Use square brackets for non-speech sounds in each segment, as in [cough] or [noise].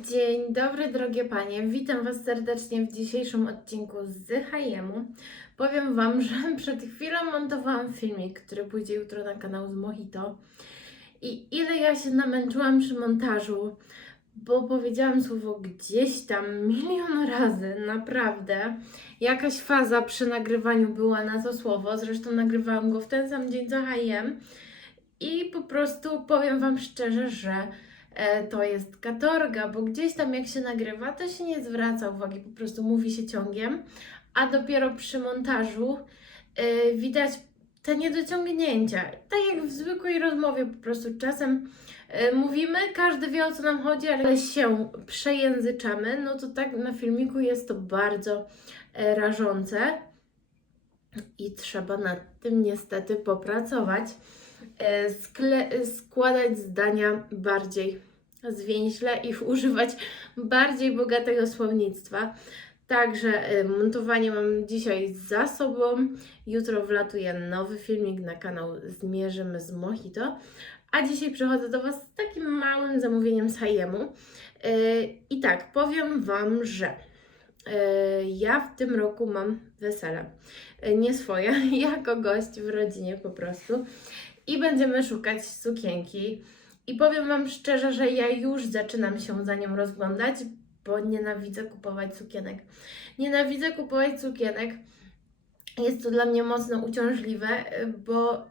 Dzień dobry, drogie panie. Witam Was serdecznie w dzisiejszym odcinku z Hajemu. Powiem Wam, że [laughs] przed chwilą montowałam filmik, który pójdzie jutro na kanał z Mojito. I ile ja się namęczyłam przy montażu, bo powiedziałam słowo gdzieś tam milion razy, naprawdę. Jakaś faza przy nagrywaniu była na to słowo, zresztą nagrywałam go w ten sam dzień co Hajem. I po prostu powiem Wam szczerze, że to jest katorga, bo gdzieś tam jak się nagrywa, to się nie zwraca uwagi, po prostu mówi się ciągiem, a dopiero przy montażu e, widać te niedociągnięcia. Tak jak w zwykłej rozmowie, po prostu czasem e, mówimy, każdy wie o co nam chodzi, ale się przejęzyczamy, no to tak na filmiku jest to bardzo e, rażące i trzeba nad tym niestety popracować e, składać zdania bardziej zwięźle i [laughs] używać bardziej bogatego słownictwa. Także e, montowanie mam dzisiaj za sobą. Jutro wlatuje nowy filmik na kanał Zmierzymy z Mojito. A dzisiaj przychodzę do Was z takim małym zamówieniem z. E, I tak, powiem Wam, że e, ja w tym roku mam wesele. E, Nie swoje, [laughs] jako gość w rodzinie po prostu i będziemy szukać sukienki. I powiem Wam szczerze, że ja już zaczynam się za nią rozglądać, bo nienawidzę kupować sukienek. Nienawidzę kupować sukienek. Jest to dla mnie mocno uciążliwe, bo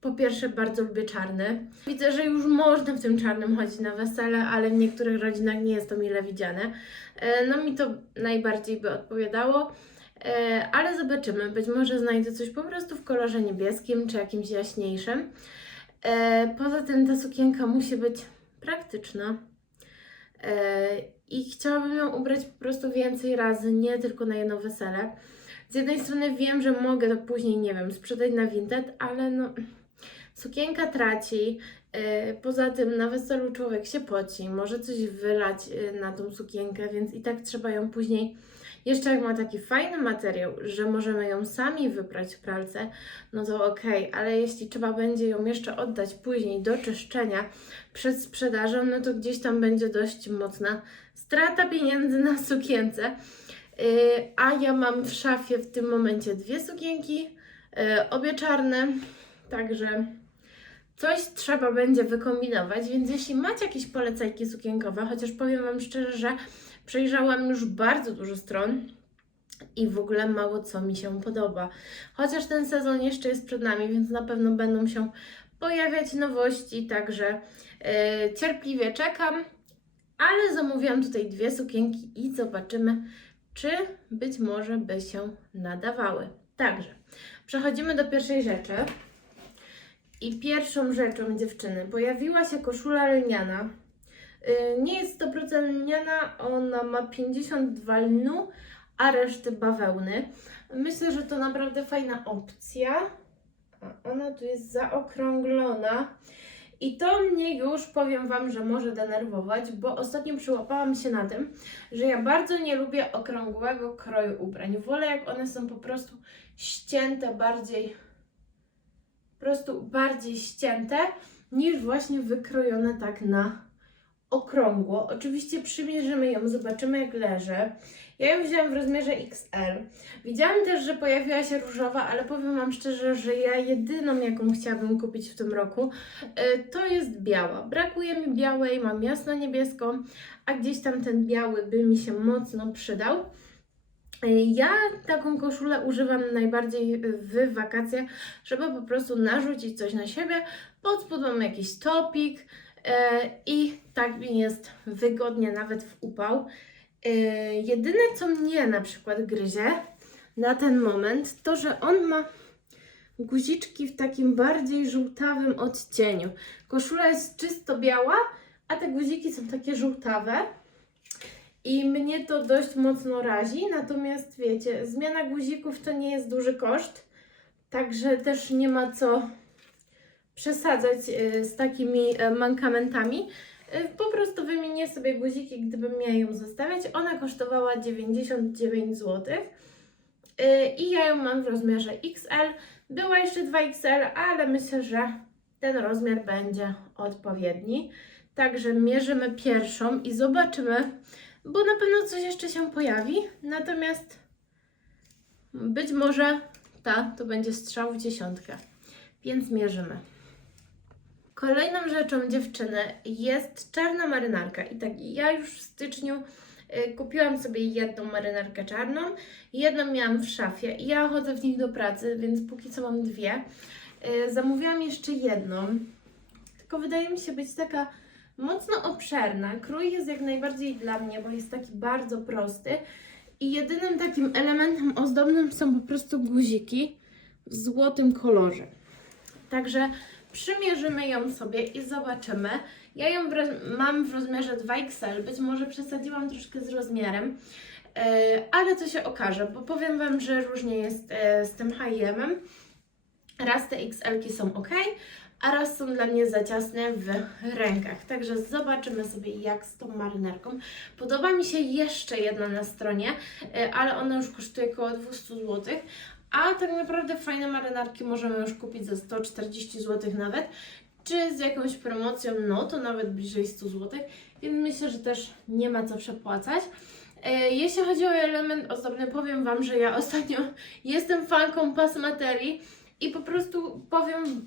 po pierwsze bardzo lubię czarny. Widzę, że już można w tym czarnym chodzić na wesele, ale w niektórych rodzinach nie jest to mile widziane. E, No mi to najbardziej by odpowiadało. E, ale zobaczymy. Być może znajdę coś po prostu w kolorze niebieskim czy jakimś jaśniejszym. E, poza tym ta sukienka musi być praktyczna. E, I chciałabym ją ubrać po prostu więcej razy, nie tylko na jedno wesele. Z jednej strony wiem, że mogę to później, nie wiem, sprzedać na Vinted, ale no, sukienka traci. Poza tym na weselu człowiek się poci, może coś wylać na tą sukienkę, więc i tak trzeba ją później jeszcze jak ma taki fajny materiał, że możemy ją sami wyprać w pralce, no to okej, ale jeśli trzeba będzie ją jeszcze oddać później do czyszczenia przed sprzedażą, no to gdzieś tam będzie dość mocna strata pieniędzy na sukience. Yy, a ja mam w szafie w tym momencie dwie sukienki, yy, obie czarne, także coś trzeba będzie wykombinować, więc jeśli macie jakieś polecajki sukienkowe, chociaż powiem Wam szczerze, że przejrzałam już bardzo dużo stron i w ogóle mało co mi się podoba. Chociaż ten sezon jeszcze jest przed nami, więc na pewno będą się pojawiać nowości, także e, cierpliwie czekam. Ale zamówiłam tutaj dwie sukienki i zobaczymy, czy być może by się nadawały. Także przechodzimy do pierwszej rzeczy. I pierwszą rzeczą, dziewczyny, pojawiła się koszula lniana. Y, Nie jest 100% lniana, ona ma 52 lnu, a reszty bawełny. Myślę, że to naprawdę fajna opcja. Ona tu jest zaokrąglona. I to mnie już, powiem Wam, że może denerwować, bo ostatnio przyłapałam się na tym, że ja bardzo nie lubię okrągłego kroju ubrań. Wolę, jak one są po prostu ścięte bardziej, po prostu bardziej ścięte, niż właśnie wykrojone tak na okrągło. Oczywiście przymierzymy ją, zobaczymy jak leży. Ja ją wzięłam w rozmiarze XL. Widziałam też, że pojawiła się różowa, ale powiem Wam szczerze, że ja jedyną, jaką chciałabym kupić w tym roku, y, to jest biała. Brakuje mi białej, mam jasno niebieską, a gdzieś tam ten biały by mi się mocno przydał. Y, Ja taką koszulę używam najbardziej w wakacje, żeby po prostu narzucić coś na siebie. Pod spód mam jakiś topik, E, I tak mi jest wygodnie nawet w upał. E, Jedyne, co mnie na przykład gryzie na ten moment, to że on ma guziczki w takim bardziej żółtawym odcieniu. Koszula jest czysto biała, a te guziki są takie żółtawe. I mnie to dość mocno razi, natomiast wiecie, zmiana guzików to nie jest duży koszt, także też nie ma co przesadzać e, z takimi e, mankamentami. E, Po prostu wymienię sobie guziki, gdybym miała ją zostawiać. Ona kosztowała 99 zł. I ja ją mam w rozmiarze XL. Była jeszcze 2XL, ale myślę, że ten rozmiar będzie odpowiedni. Także mierzymy pierwszą i zobaczymy, bo na pewno coś jeszcze się pojawi. Natomiast być może ta to będzie strzał w dziesiątkę. Więc mierzymy. Kolejną rzeczą dziewczyny jest czarna marynarka. I tak, ja już w styczniu y, kupiłam sobie jedną marynarkę czarną, jedną miałam w szafie i ja chodzę w nich do pracy, więc póki co mam dwie. Y, zamówiłam jeszcze jedną, tylko wydaje mi się być taka mocno obszerna. Krój jest jak najbardziej dla mnie, bo jest taki bardzo prosty. I jedynym takim elementem ozdobnym są po prostu guziki w złotym kolorze. Także przymierzymy ją sobie i zobaczymy. Ja ją w mam w rozmiarze 2XL, być może przesadziłam troszkę z rozmiarem, e, ale to się okaże, bo powiem Wam, że różnie jest e, z tym H&M-em. Raz te XL-ki są ok, a raz są dla mnie za ciasne w rękach. Także zobaczymy sobie jak z tą marynarką. Podoba mi się jeszcze jedna na stronie, e, ale ona już kosztuje około 200 zł. A tak naprawdę fajne marynarki możemy już kupić za 140 zł nawet. Czy z jakąś promocją, no to nawet bliżej 100 zł. Więc myślę, że też nie ma co przepłacać. E, Jeśli chodzi o element ozdobny, powiem Wam, że ja [laughs] ostatnio jestem fanką pas materii i po prostu powiem,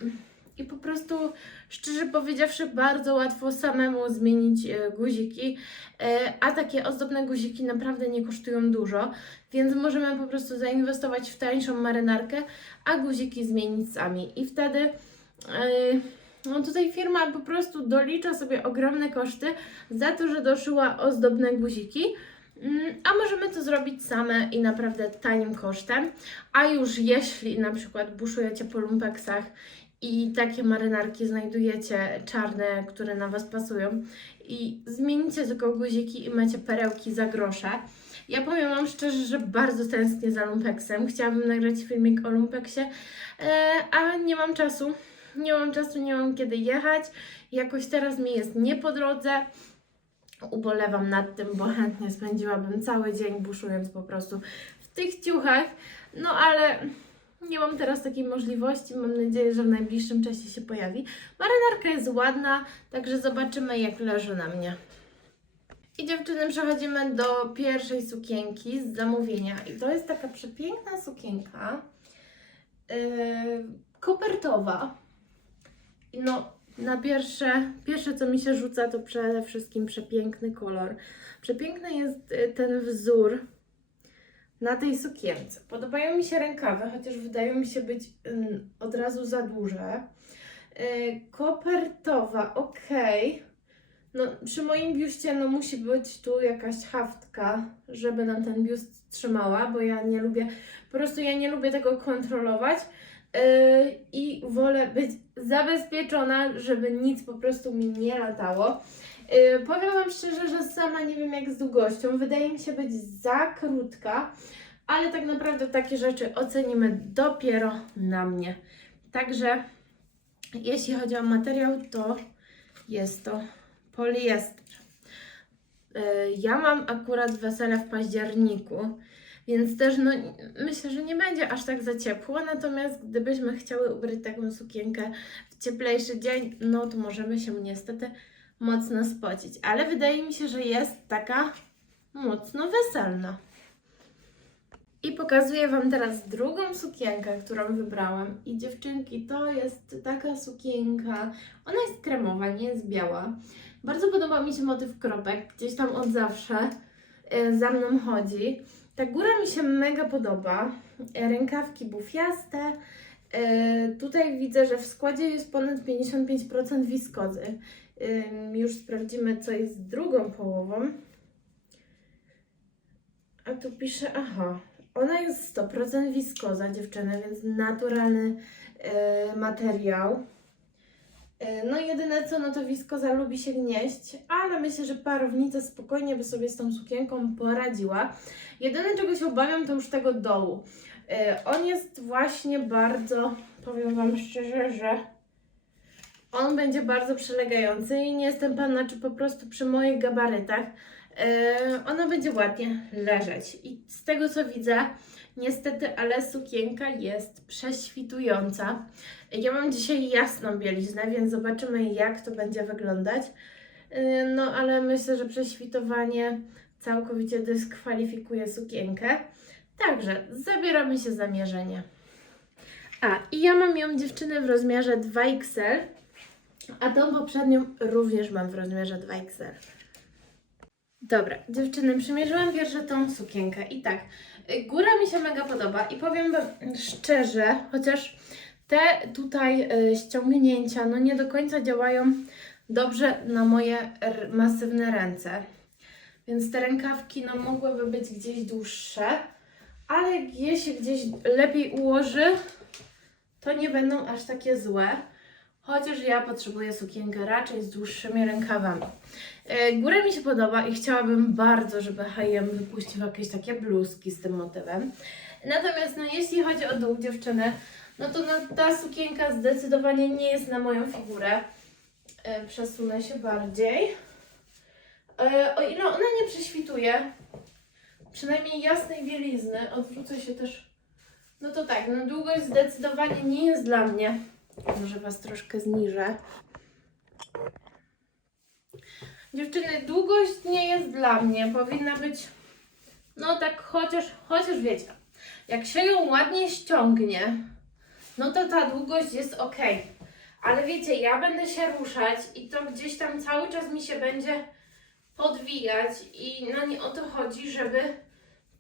i po prostu szczerze powiedziawszy, bardzo łatwo samemu zmienić e, guziki, e, a takie ozdobne guziki naprawdę nie kosztują dużo, więc możemy po prostu zainwestować w tańszą marynarkę, a guziki zmienić sami. I wtedy e, no tutaj firma po prostu dolicza sobie ogromne koszty za to, że doszyła ozdobne guziki. Mm, A możemy to zrobić same i naprawdę tanim kosztem. A już jeśli na przykład buszujecie po lumpeksach i takie marynarki znajdujecie czarne, które na Was pasują i zmienicie tylko guziki i macie perełki za grosze. Ja powiem Wam szczerze, że bardzo tęsknię za lumpeksem. Chciałabym nagrać filmik o lumpeksie, e, a nie mam czasu. Nie mam czasu, nie mam kiedy jechać. Jakoś teraz mi jest nie po drodze. Ubolewam nad tym, bo chętnie spędziłabym cały dzień buszując po prostu w tych ciuchach. No ale nie mam teraz takiej możliwości. Mam nadzieję, że w najbliższym czasie się pojawi. Marynarka jest ładna, także zobaczymy jak leży na mnie. I dziewczyny, przechodzimy do pierwszej sukienki z zamówienia. I to jest taka przepiękna sukienka. Yy, kopertowa. No, na pierwsze, pierwsze co mi się rzuca, to przede wszystkim przepiękny kolor. Przepiękny jest y, ten wzór na tej sukience. Podobają mi się rękawy, chociaż wydają mi się być ym, od razu za duże. Y, kopertowa, ok. No, przy moim biuście no, musi być tu jakaś haftka, żeby nam ten biust trzymała, bo ja nie lubię, po prostu ja nie lubię tego kontrolować. Yy, i wolę być zabezpieczona, żeby nic po prostu mi nie latało. Yy, powiem Wam szczerze, że sama nie wiem jak z długością. Wydaje mi się być za krótka, ale tak naprawdę takie rzeczy ocenimy dopiero na mnie. Także jeśli chodzi o materiał, to jest to poliester. Yy, Ja mam akurat wesele w październiku, więc też no, myślę, że nie będzie aż tak za ciepło, natomiast gdybyśmy chciały ubrać taką sukienkę w cieplejszy dzień, no to możemy się niestety mocno spocić. Ale wydaje mi się, że jest taka mocno weselna. I pokazuję Wam teraz drugą sukienkę, którą wybrałam. I dziewczynki, to jest taka sukienka, ona jest kremowa, nie jest biała. Bardzo podoba mi się motyw kropek, gdzieś tam od zawsze e, za mną chodzi. Ta góra mi się mega podoba. E, Rękawki bufiaste. E, Tutaj widzę, że w składzie jest ponad 55% wiskozy. Już sprawdzimy, co jest drugą połową. A tu pisze, aha, ona jest 100% wiskoza, dziewczyny, więc naturalny materiał. E, No jedyne co, no to wiskoza się gnieść, ale myślę, że parownica spokojnie by sobie z tą sukienką poradziła. Jedyne czego się obawiam to już tego dołu. E, On jest właśnie bardzo, powiem Wam szczerze, że on będzie bardzo przylegający i nie jestem pewna, czy po prostu przy moich gabarytach e, ona będzie ładnie leżeć. I z tego co widzę, niestety, ale sukienka jest prześwitująca. Ja mam dzisiaj jasną bieliznę, więc zobaczymy jak to będzie wyglądać. Y, No ale myślę, że prześwitowanie całkowicie dyskwalifikuje sukienkę. Także zabieramy się za mierzenie. A, i ja mam ją dziewczynę w rozmiarze 2XL, a tą poprzednią również mam w rozmiarze 2XL. Dobra, dziewczyny, przymierzyłam pierwsze tą sukienkę i tak, góra mi się mega podoba i powiem szczerze, chociaż te tutaj y, ściągnięcia no nie do końca działają dobrze na moje masywne ręce, więc te rękawki no mogłyby być gdzieś dłuższe, ale je się gdzieś lepiej ułoży, to nie będą aż takie złe. Chociaż ja potrzebuję sukienkę raczej z dłuższymi rękawami. E, Góra mi się podoba i chciałabym bardzo, żeby H&M wypuścił jakieś takie bluzki z tym motywem. Natomiast no, jeśli chodzi o dół dziewczyny, no to no, ta sukienka zdecydowanie nie jest na moją figurę. E, Przesunę się bardziej. E, O ile ona nie prześwituje, przynajmniej jasnej bielizny, odwrócę się też. No to tak, no długość zdecydowanie nie jest dla mnie. Może Was troszkę zniżę. Dziewczyny, długość nie jest dla mnie. Powinna być, no tak chociaż, chociaż wiecie, jak się ją ładnie ściągnie, no to ta długość jest ok. Ale wiecie, ja będę się ruszać i to gdzieś tam cały czas mi się będzie podwijać i no nie o to chodzi, żeby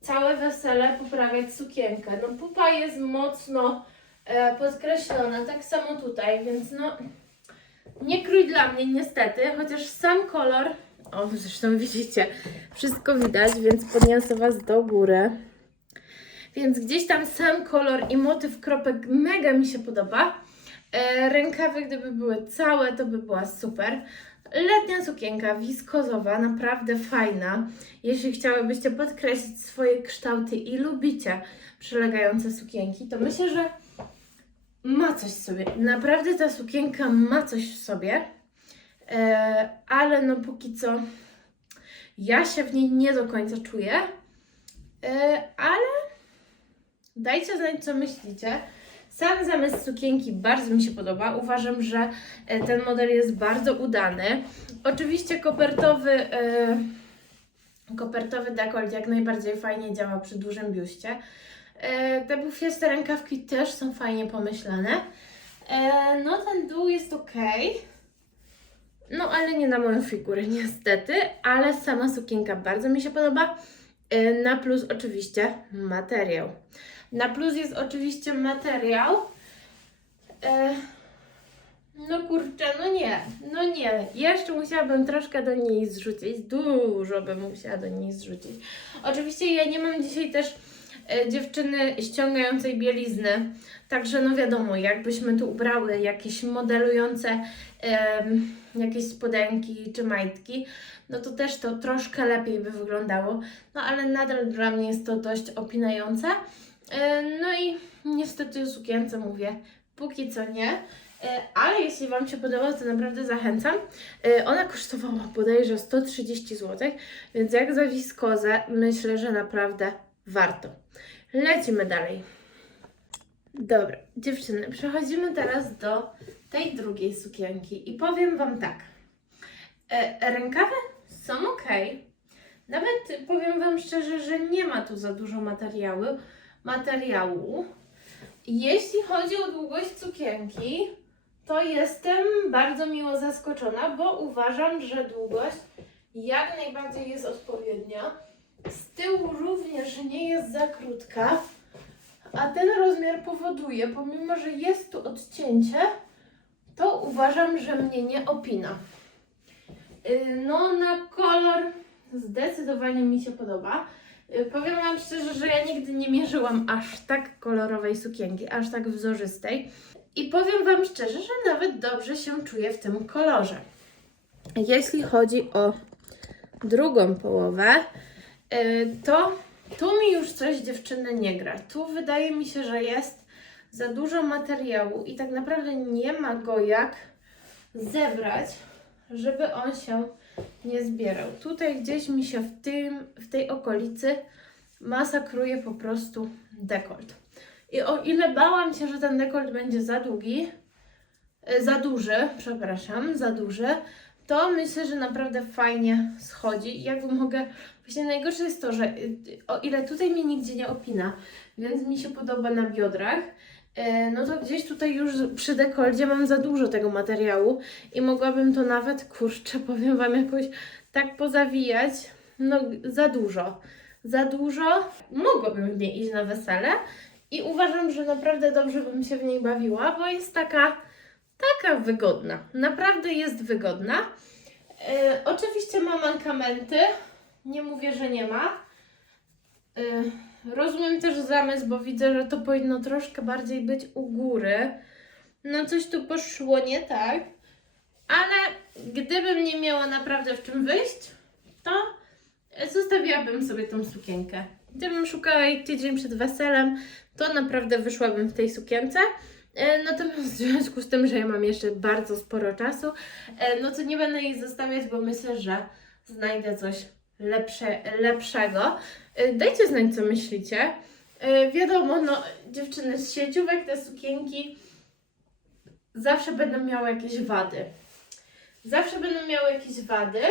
całe wesele poprawiać sukienkę. No pupa jest mocno e, podkreślona, tak samo tutaj, więc no nie krój dla mnie niestety, chociaż sam kolor, o zresztą widzicie, wszystko widać, więc podniosę Was do góry. Więc gdzieś tam sam kolor i motyw kropek mega mi się podoba. E, rękawy gdyby były całe, to by była super. Letnia sukienka wiskozowa, naprawdę fajna. Jeśli chciałybyście podkreślić swoje kształty i lubicie przylegające sukienki, to myślę, że ma coś w sobie. Naprawdę ta sukienka ma coś w sobie, e, ale no póki co ja się w niej nie do końca czuję, e, ale dajcie znać, co myślicie. Sam zamysł sukienki bardzo mi się podoba. Uważam, że e, ten model jest bardzo udany. Oczywiście kopertowy, kopertowy dekolt jak najbardziej fajnie działa przy dużym biuście. E, te bufiaste rękawki też są fajnie pomyślane. E, no ten dół jest ok. No ale nie na moją figurę [laughs] niestety, ale sama sukienka bardzo mi się podoba. E, na plus oczywiście materiał. Na plus jest oczywiście materiał. No kurczę, no nie, no nie. Jeszcze musiałabym troszkę do niej zrzucić. Dużo bym musiała do niej zrzucić. Oczywiście ja nie mam dzisiaj też dziewczyny ściągającej bielizny. Także no wiadomo, jakbyśmy tu ubrały jakieś modelujące jakieś spodenki czy majtki, no to też to troszkę lepiej by wyglądało. No ale nadal dla mnie jest to dość opinające. E, No i niestety sukience mówię, póki co nie. E, Ale jeśli Wam się podoba, to naprawdę zachęcam. E, Ona kosztowała bodajże 130 zł, więc jak za wiskozę myślę, że naprawdę warto. Lecimy dalej. Dobra, dziewczyny, przechodzimy teraz do tej drugiej sukienki i powiem Wam tak. E, rękawy są ok. Nawet powiem Wam szczerze, że nie ma tu za dużo materiału. materiału. Jeśli chodzi o długość sukienki, to jestem bardzo miło zaskoczona, bo uważam, że długość jak najbardziej jest odpowiednia. Z tyłu również nie jest za krótka, a ten rozmiar powoduje, pomimo że jest tu odcięcie, to uważam, że mnie nie opina. Yy, No, na kolor zdecydowanie mi się podoba. Yy, Powiem Wam szczerze, że ja nigdy nie mierzyłam aż tak kolorowej sukienki, aż tak wzorzystej. I powiem Wam szczerze, że nawet dobrze się czuję w tym kolorze. Jeśli chodzi o drugą połowę, to tu mi już coś dziewczyny nie gra. Tu wydaje mi się, że jest za dużo materiału i tak naprawdę nie ma go jak zebrać, żeby on się nie zbierał. Tutaj gdzieś mi się w, tym, w tej okolicy masakruje po prostu dekolt. I o ile bałam się, że ten dekolt będzie za długi, e, za duży, przepraszam, za duży, to myślę, że naprawdę fajnie schodzi. Jakby mogę. Właśnie najgorsze jest to, że y, o ile tutaj mnie nigdzie nie opina, więc mi się podoba na biodrach, e, no to gdzieś tutaj już przy dekoldzie mam za dużo tego materiału i mogłabym to nawet, kurczę, [laughs] powiem Wam jakoś tak pozawijać. No za dużo. Za dużo. Mogłabym w niej iść na wesele i uważam, że naprawdę dobrze bym się w niej bawiła, bo jest taka, taka wygodna. Naprawdę jest wygodna. E, oczywiście ma mankamenty. Nie mówię, że nie ma. E, rozumiem też zamysł, bo widzę, że to powinno troszkę bardziej być u góry. No coś tu poszło nie tak. Ale gdybym nie miała naprawdę w czym wyjść, to zostawiłabym sobie tą sukienkę. Gdybym szukała jej tydzień przed weselem, to naprawdę wyszłabym w tej sukience. E, Natomiast w związku z tym, że ja mam jeszcze bardzo sporo czasu, e, no to nie będę jej zostawiać, bo myślę, że znajdę coś lepsze, lepszego. E, Dajcie znać, co myślicie. E, Wiadomo, no dziewczyny z sieciówek, te sukienki zawsze będą miały jakieś wady. Zawsze będą miały jakieś wady.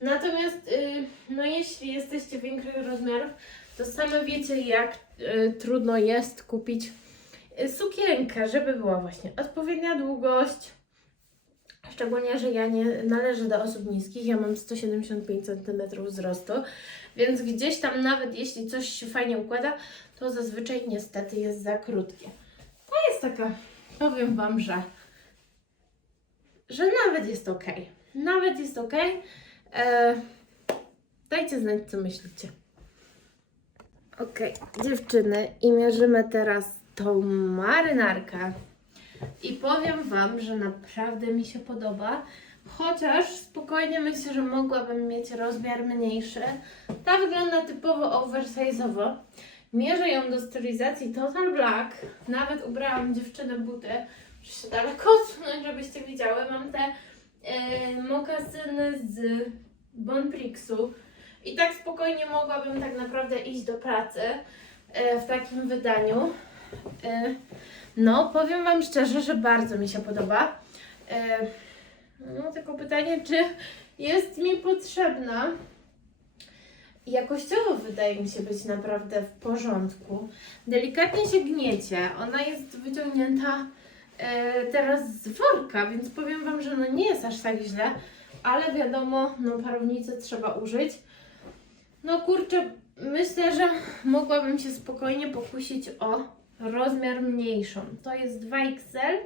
Natomiast, y, no jeśli jesteście większych rozmiarów, to same wiecie, jak y, trudno jest kupić y, sukienkę, żeby była właśnie odpowiednia długość. Szczególnie, że ja nie należę do osób niskich, ja mam 175 cm wzrostu, więc gdzieś tam nawet jeśli coś się fajnie układa, to zazwyczaj niestety jest za krótkie. To jest taka, powiem Wam, że, że nawet jest ok. Nawet jest ok. E, dajcie znać, co myślicie. Ok, dziewczyny, i mierzymy teraz tą marynarkę. I powiem Wam, że naprawdę mi się podoba. Chociaż spokojnie myślę, że mogłabym mieć rozmiar mniejszy. Ta wygląda typowo oversize'owo. Mierzę ją do stylizacji Total Black. Nawet ubrałam dziewczynę buty. Muszę się daleko odsunąć, żebyście widziały. Mam te e, mokasyny z Bonprixu. I tak spokojnie mogłabym tak naprawdę iść do pracy e, w takim wydaniu. E, no, powiem Wam szczerze, że bardzo mi się podoba. E, no, tylko pytanie, czy jest mi potrzebna. Jakościowo wydaje mi się być naprawdę w porządku. Delikatnie się gniecie. Ona jest wyciągnięta e, teraz z worka, więc powiem Wam, że no nie jest aż tak źle, ale wiadomo, no parownicy trzeba użyć. No kurczę, myślę, że mogłabym się spokojnie pokusić o rozmiar mniejszą. To jest 2XL,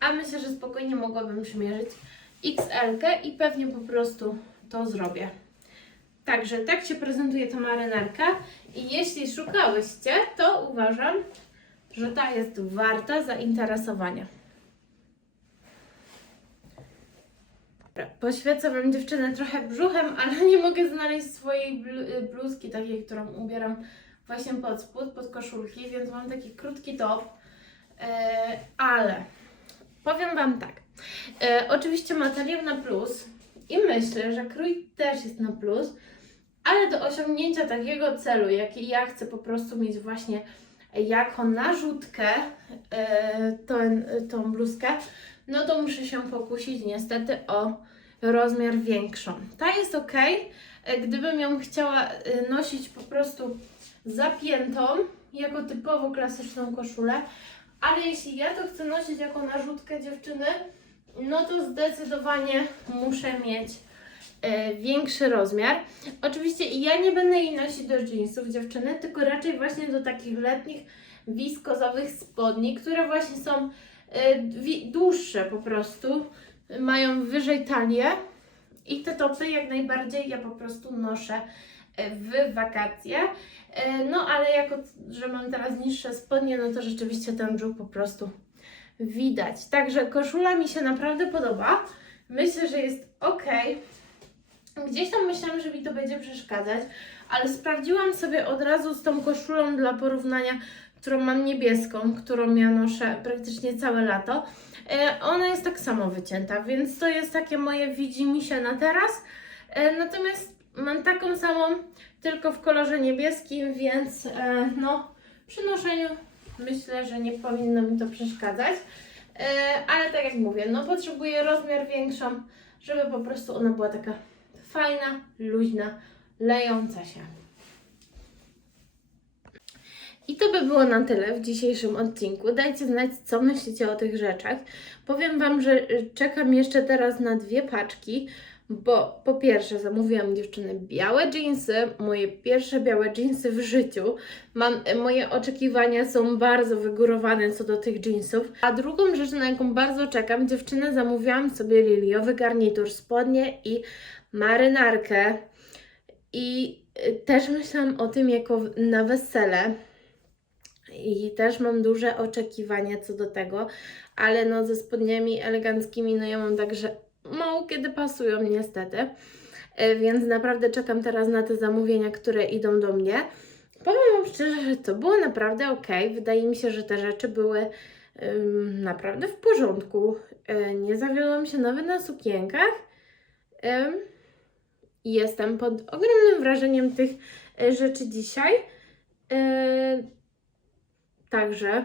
a myślę, że spokojnie mogłabym przymierzyć XL i pewnie po prostu to zrobię. Także tak się prezentuje ta marynarka i jeśli szukałyście, to uważam, że ta jest warta zainteresowania. Poświecę Wam dziewczynę trochę brzuchem, ale nie mogę znaleźć swojej blu- bluzki takiej, którą ubieram właśnie pod spód, pod koszulki, więc mam taki krótki top. E, ale powiem Wam tak. E, oczywiście materiał na plus i myślę, że krój też jest na plus, ale do osiągnięcia takiego celu, jaki ja chcę po prostu mieć właśnie jako narzutkę e, tą, tą bluzkę, no to muszę się pokusić niestety o rozmiar większą. Ta jest ok, gdybym ją chciała e, nosić po prostu zapiętą, jako typowo klasyczną koszulę, ale jeśli ja to chcę nosić jako narzutkę dziewczyny, no to zdecydowanie muszę mieć e, większy rozmiar. Oczywiście ja nie będę jej nosić do jeansów dziewczyny, tylko raczej właśnie do takich letnich wiskozowych spodni, które właśnie są e, dłuższe po prostu, mają wyżej talię i te topy jak najbardziej ja po prostu noszę e, w wakacje. E, No ale jako, że mam teraz niższe spodnie, no to rzeczywiście ten brzuch po prostu widać. Także koszula mi się naprawdę podoba. Myślę, że jest ok. Gdzieś tam myślałam, że mi to będzie przeszkadzać, ale sprawdziłam sobie od razu z tą koszulą dla porównania, którą mam niebieską, którą ja noszę praktycznie całe lato. E, Ona jest tak samo wycięta, więc to jest takie moje widzimisię na teraz. E, Natomiast mam taką samą, tylko w kolorze niebieskim, więc e, no przy noszeniu myślę, że nie powinno mi to przeszkadzać. Ale tak jak mówię, no potrzebuję rozmiar większą, żeby po prostu ona była taka fajna, luźna, lejąca się. I to by było na tyle w dzisiejszym odcinku. Dajcie znać, co myślicie o tych rzeczach. Powiem Wam, że y, czekam jeszcze teraz na dwie paczki, bo po pierwsze zamówiłam dziewczyny białe jeansy, moje pierwsze białe jeansy w życiu. Mam, y, moje oczekiwania są bardzo wygórowane co do tych jeansów. A drugą rzecz, na jaką bardzo czekam, dziewczyny zamówiłam sobie liliowy garnitur, spodnie i marynarkę. I y, też myślałam o tym jako na wesele. I też mam duże oczekiwania co do tego, ale no ze spodniami eleganckimi, no ja mam tak, że mało kiedy pasują niestety. E, Więc naprawdę czekam teraz na te zamówienia, które idą do mnie. Powiem Wam szczerze, że to było naprawdę ok. Wydaje mi się, że te rzeczy były ym, naprawdę w porządku. E, nie zawiodłam się nawet na sukienkach. I jestem pod ogromnym wrażeniem tych e, rzeczy dzisiaj. E, Także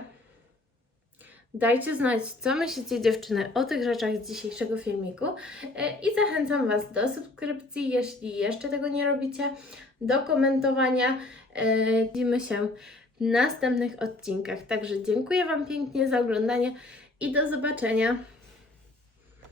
dajcie znać, co myślicie dziewczyny o tych rzeczach z dzisiejszego filmiku E, i zachęcam Was do subskrypcji, jeśli jeszcze tego nie robicie, do komentowania. E, Widzimy się w następnych odcinkach. Także dziękuję Wam pięknie za oglądanie i do zobaczenia.